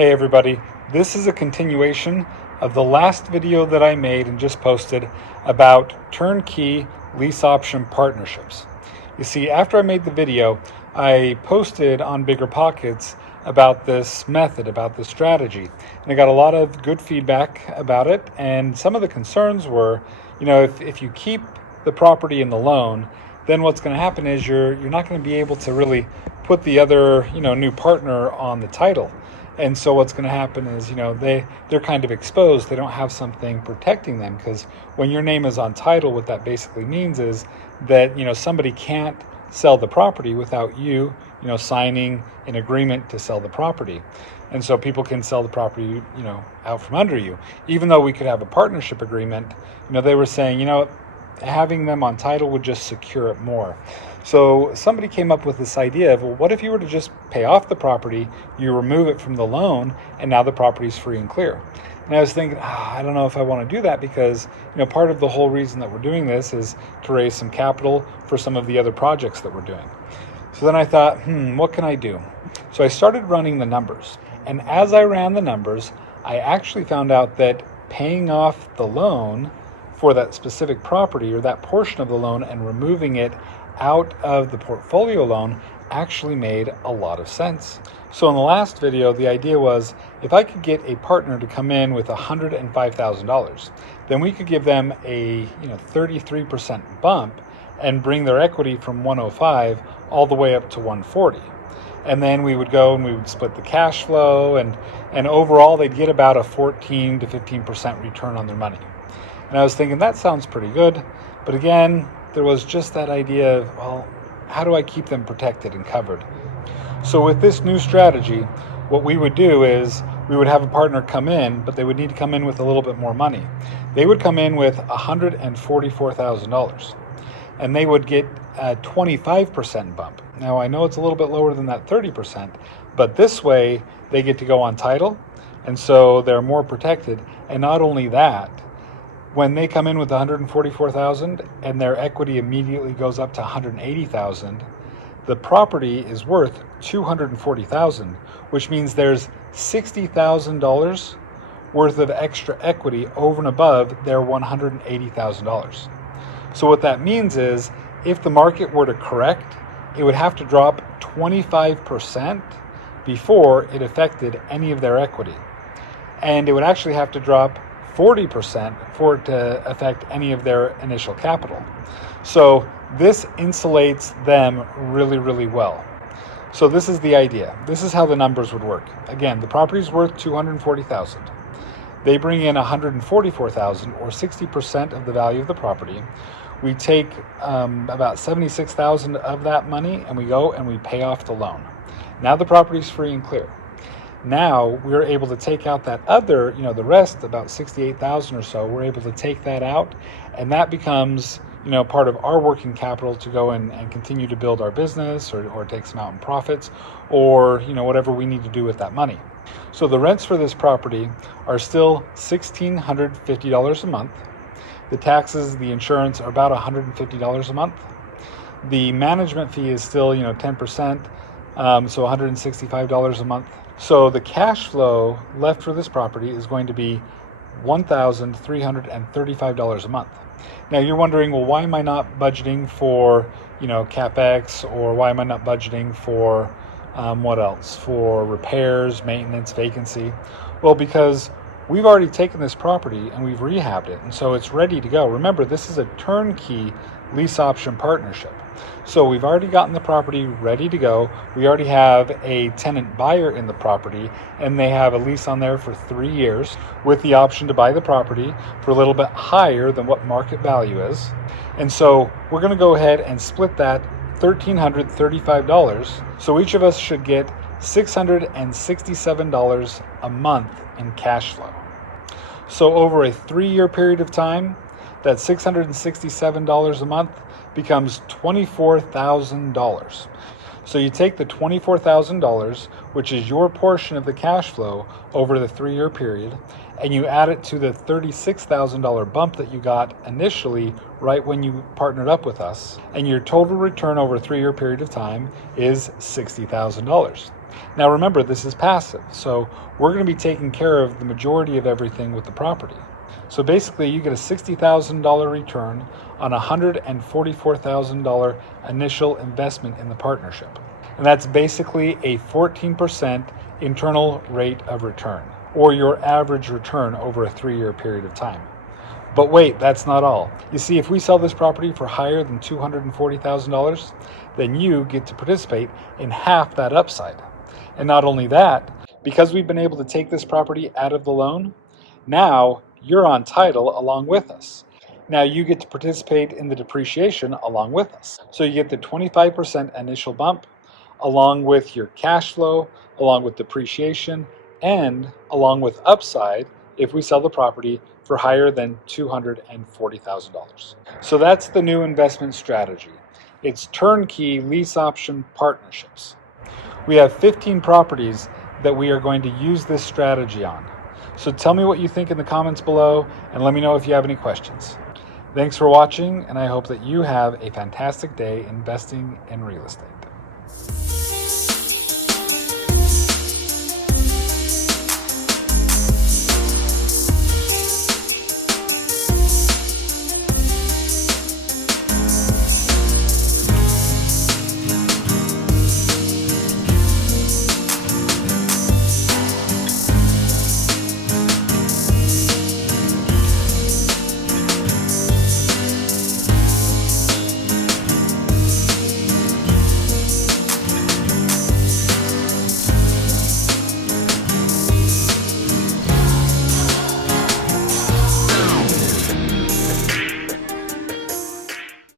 Hey everybody, this is a continuation of the last video that I made and just posted about turnkey lease option partnerships. You see, after I made the video, I posted on Bigger Pockets about this method, about this strategy, and I got a lot of good feedback about it. And some of the concerns were, if you keep the property in the loan, then what's going to happen is you're not going to be able to really put the other new partner on the title. And so what's going to happen is, they're kind of exposed. They don't have something protecting them, because when your name is on title, what that basically means is that, somebody can't sell the property without you, signing an agreement to sell the property. And so people can sell the property, out from under you. Even though we could have a partnership agreement, they were saying, having them on title would just secure it more. So somebody came up with this idea of, well, what if you were to just pay off the property, you remove it from the loan, and now the property's free and clear? And I was thinking, I don't know if I want to do that, because part of the whole reason that we're doing this is to raise some capital for some of the other projects that we're doing. So then I thought, what can I do? So I started running the numbers. And as I ran the numbers, I actually found out that paying off the loan for that specific property, or that portion of the loan, and removing it out of the portfolio loan actually made a lot of sense. So in the last video, the idea was, if I could get a partner to come in with $105,000, then we could give them a 33% bump and bring their equity from 105 all the way up to 140. And then we would go and we would split the cash flow, and overall they'd get about a 14 to 15% return on their money. And I was thinking, that sounds pretty good. But again, there was just that idea of, well, how do I keep them protected and covered? So with this new strategy, what we would do is we would have a partner come in, but they would need to come in with a little bit more money. They would come in with $144,000, and they would get a 25% bump. Now, I know it's a little bit lower than that 30%, but this way they get to go on title, and so they're more protected. And not only that, when they come in with $144,000 and their equity immediately goes up to $180,000, the property is worth $240,000, which means there's $60,000 worth of extra equity over and above their $180,000. So what that means is, if the market were to correct, it would have to drop 25% before it affected any of their equity. And it would actually have to drop 40% for it to affect any of their initial capital. So this insulates them really, really well. So this is the idea. This is how the numbers would work. Again, the property's worth $240,000. They bring in $144,000, or 60% of the value of the property. We take about $76,000 of that money, and we go and we pay off the loan. Now the property's free and clear. Now we're able to take out that other, the rest, about $68,000 or so, we're able to take that out, and that becomes, part of our working capital to go and continue to build our business, or take some out in profits, or, whatever we need to do with that money. So the rents for this property are still $1,650 a month. The taxes, the insurance are about $150 a month. The management fee is still, 10%, so $165 a month. So the cash flow left for this property is going to be $1,335 a month. Now you're wondering, well, why am I not budgeting for, CapEx, or why am I not budgeting for, what else? For repairs, maintenance, vacancy? Well, because we've already taken this property and we've rehabbed it, and so it's ready to go. Remember, this is a turnkey lease option partnership. So we've already gotten the property ready to go. We already have a tenant buyer in the property, and they have a lease on there for 3 years with the option to buy the property for a little bit higher than what market value is. And so we're going to go ahead and split that $1,335. So each of us should get $667 a month in cash flow. So over a 3-year period of time, that $667 a month becomes $24,000. So you take the $24,000, which is your portion of the cash flow over the 3-year period, and you add it to the $36,000 bump that you got initially right when you partnered up with us, and your total return over a 3-year period of time is $60,000. Now remember, this is passive, so we're going to be taking care of the majority of everything with the property. So basically you get a $60,000 return on a $144,000 initial investment in the partnership. And that's basically a 14% internal rate of return, or your average return over a 3-year period of time. But wait, that's not all. You see, if we sell this property for higher than $240,000, then you get to participate in half that upside. And not only that, because we've been able to take this property out of the loan, now you're on title along with us. Now you get to participate in the depreciation along with us. So you get the 25% initial bump, along with your cash flow, along with depreciation, and along with upside if we sell the property for higher than $240,000. So that's the new investment strategy. It's turnkey lease option partnerships. We have 15 properties that we are going to use this strategy on. So tell me what you think in the comments below, and let me know if you have any questions. Thanks for watching, and I hope that you have a fantastic day investing in real estate.